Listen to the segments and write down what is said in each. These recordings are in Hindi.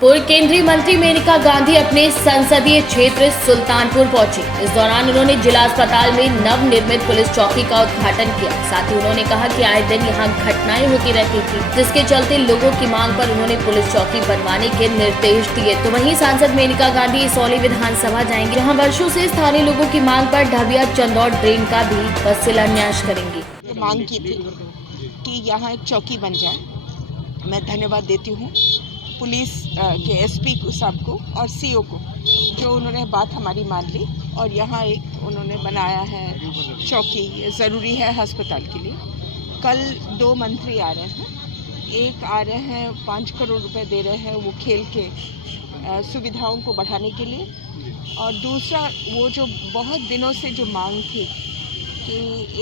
पूर्व केंद्रीय मंत्री मेनका गांधी अपने संसदीय क्षेत्र सुल्तानपुर पहुंची। इस दौरान उन्होंने जिला अस्पताल में नव निर्मित पुलिस चौकी का उद्घाटन किया। साथ ही उन्होंने कहा कि आए दिन यहां घटनाएं होती रहती थी, जिसके चलते लोगों की मांग पर उन्होंने पुलिस चौकी बनवाने के निर्देश दिए। तो वहीं सांसद मेनका गांधी इसौली विधानसभा जाएंगे, जहाँ वर्षों से स्थानीय लोगों की मांग पर ढबिया चंदौड़ ड्रेन का भी शिलान्यास करेंगी। मांग की थी कि यहाँ एक चौकी बन जाए। मैं धन्यवाद देती हूँ पुलिस के एसपी साहब को और सीओ को, जो उन्होंने बात हमारी मान ली और यहाँ एक उन्होंने बनाया है चौकी। ये ज़रूरी है अस्पताल के लिए। कल 2 मंत्री आ रहे हैं, एक आ रहे हैं 5 करोड़ रुपए दे रहे हैं वो खेल के सुविधाओं को बढ़ाने के लिए, और दूसरा वो जो बहुत दिनों से जो मांग थी कि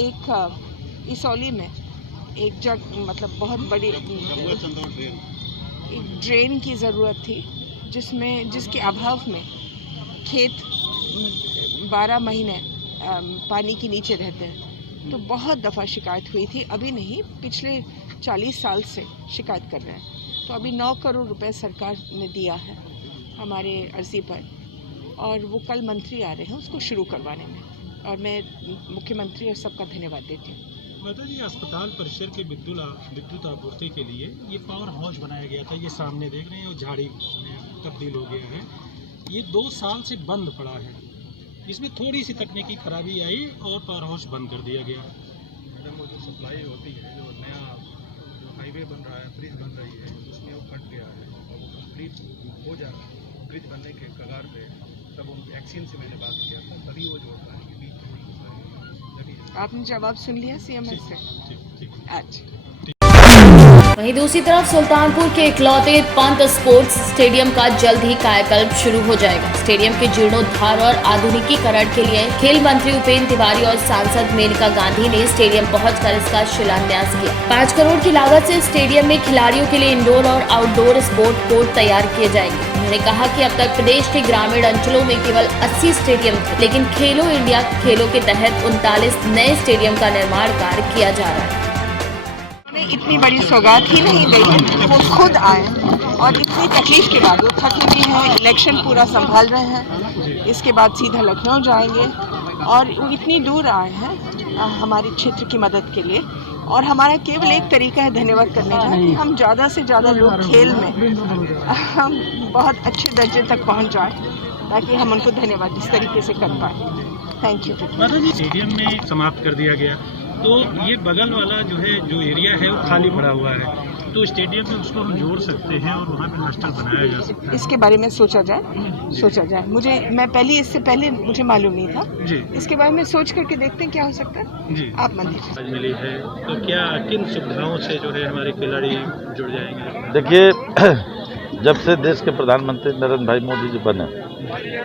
एक इसौली में एक मतलब बहुत बड़ी एक ड्रेन की ज़रूरत थी, जिसके अभाव में खेत 12 महीने पानी के नीचे रहते हैं। तो बहुत दफ़ा शिकायत हुई थी, अभी नहीं, पिछले 40 साल से शिकायत कर रहे हैं। तो अभी 9 करोड़ रुपए सरकार ने दिया है हमारे अर्जी पर, और वो कल मंत्री आ रहे हैं उसको शुरू करवाने में, और मैं मुख्यमंत्री और सबका धन्यवाद देती हूँ। माता जी, अस्पताल परिसर के विद्युत आपूर्ति के लिए ये पावर हाउस बनाया गया था, ये सामने देख रहे हैं, और झाड़ी में तब्दील हो गया है। ये 2 साल से बंद पड़ा है। इसमें थोड़ी सी तकनीकी खराबी आई और पावर हाउस बंद कर दिया गया। मैडम, वो जो सप्लाई होती है, जो नया जो हाईवे बन रहा है, ब्रिज बन रही है, उसमें वो कट गया है और वो कंप्लीट हो जा रहा है। ब्रिज बनने के कगार पे तब उन एक्शन से मैंने बात किया था, तभी वो जो पानी के बीच आपने जवाब सुन लिया सीएम से? अच्छा। वहीं दूसरी तरफ सुल्तानपुर के इकलौते पंत स्पोर्ट्स स्टेडियम का जल्द ही कायाकल्प शुरू हो जाएगा। स्टेडियम के जीर्णोद्धार और आधुनिकीकरण के लिए खेल मंत्री उपेंद्र तिवारी और सांसद मेनका गांधी ने स्टेडियम पहुंचकर इसका शिलान्यास किया। 5 करोड़ की लागत से स्टेडियम में खिलाड़ियों के लिए इंडोर और आउटडोर स्पोर्ट कोर्ट तैयार किए जाएंगे। उन्होंने कहा कि अब तक प्रदेश के ग्रामीण अंचलों में केवल 80 स्टेडियम थे, लेकिन खेलो इंडिया खेलों के तहत 39 नए स्टेडियम का निर्माण कार्य किया जा रहा है। इतनी बड़ी सौगात ही नहीं दी, वो खुद आए और इतनी तकलीफ के बाद वो थके भी हैं, इलेक्शन पूरा संभाल रहे हैं, इसके बाद सीधा लखनऊ जाएंगे, और वो इतनी दूर आए हैं हमारे क्षेत्र की मदद के लिए। और हमारा केवल एक तरीका है धन्यवाद करने का कि हम ज़्यादा से ज़्यादा लोग खेल में हम बहुत अच्छे दर्जे तक पहुंच जाए, ताकि हम उनको धन्यवाद इस तरीके से कर पाए। Thank you. माता जी, स्टेडियम में समाप्त कर दिया गया, तो ये बगल वाला जो एरिया है वो खाली पड़ा हुआ है, तो स्टेडियम में उसको हम जोड़ सकते हैं और वहाँ पे हॉस्टल बनाया जा सकता है। इसके बारे में सोचा जाए। इससे पहले मुझे मालूम नहीं था जी। इसके बारे में सोच करके देखते हैं क्या हो सकता है जी। आप मंत्री आज मिली है, तो क्या किन सुविधाओं से जो है हमारे खिलाड़ी जुड़ जाएंगे? देखिए, जब से देश के प्रधानमंत्री नरेंद्र भाई मोदी जी बने,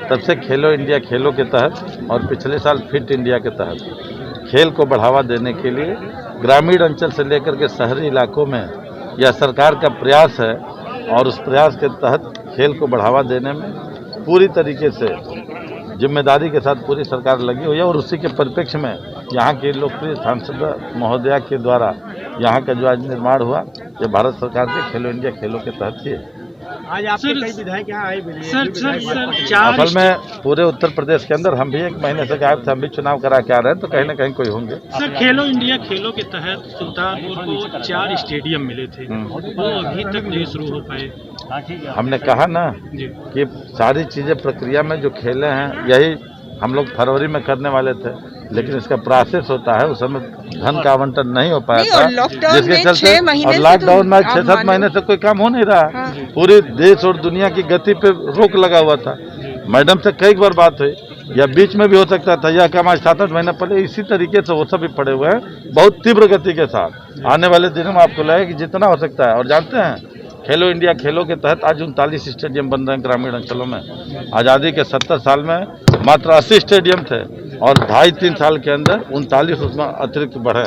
तब से खेलो इंडिया खेलों के तहत और पिछले साल फिट इंडिया के तहत खेल को बढ़ावा देने के लिए ग्रामीण अंचल से लेकर के शहरी इलाकों में यह सरकार का प्रयास है, और उस प्रयास के तहत खेल को बढ़ावा देने में पूरी तरीके से जिम्मेदारी के साथ पूरी सरकार लगी हुई है। और उसी के परिप्रेक्ष्य में यहाँ के लोकप्रिय सांसद महोदया के द्वारा यहाँ का जो आज निर्माण हुआ, ये भारत सरकार के खेलो इंडिया खेलों के तहत ही है। आज आपके कई विधायक यहाँ आए भी असल में पूरे उत्तर प्रदेश के अंदर हम भी 1 महीने से गायब थे, हम भी चुनाव करा के आ रहे हैं, तो कहीं ना कहीं कोई होंगे। सर, खेलो इंडिया खेलों के तहत सुल्तानपुर को 4 स्टेडियम मिले थे, वो अभी तक नहीं शुरू हो पाए। हमने कहा ना कि सारी चीजें प्रक्रिया में जो खेले हैं, यही हम लोग फरवरी में करने वाले थे, लेकिन इसका प्रोसेस होता है, उस समय धन का आवंटन नहीं हो पाया था, जिसके चलते, और लॉकडाउन में 6-7 महीने से कोई काम हो नहीं रहा। पूरे देश और दुनिया की गति पे रोक लगा हुआ था। मैडम से कई बार बात हुई, या बीच में भी हो सकता था, यह काम आज 7-8 महीने पहले इसी तरीके से वो सभी पड़े हुए हैं, बहुत तीव्र गति के साथ। आने वाले दिनों में आपको लगेगा कि जितना हो सकता है। और जानते हैं, खेलो इंडिया खेलों के तहत आज 39 स्टेडियम बन रहे हैं ग्रामीण अंचलों में। आज़ादी के 70 साल में मात्र 80 स्टेडियम थे, और 2.5-3 साल के अंदर 39 उसमें अतिरिक्त बढ़े।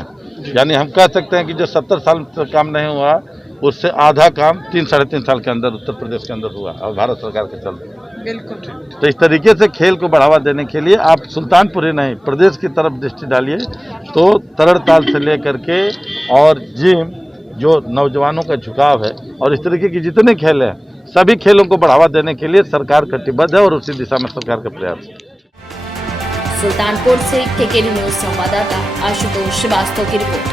यानी हम कह सकते हैं कि जो 70 साल से काम नहीं हुआ, उससे आधा काम 3-3.5 साल के अंदर उत्तर प्रदेश के अंदर हुआ, और भारत सरकार के चलते। बिल्कुल। तो इस तरीके से खेल को बढ़ावा देने के लिए आप सुल्तानपुर ही नहीं, प्रदेश की तरफ दृष्टि डालिए, तो तरड़ ताल से लेकर के और जिम, जो नौजवानों का झुकाव है, और इस तरीके की जितने खेल हैं, सभी खेलों को बढ़ावा देने के लिए सरकार कटिबद्ध है और उसी दिशा में सरकार का प्रयास है। सुल्तानपुर से केकेडी न्यूज संवाददाता आशुतोष श्रीवास्तव की रिपोर्ट।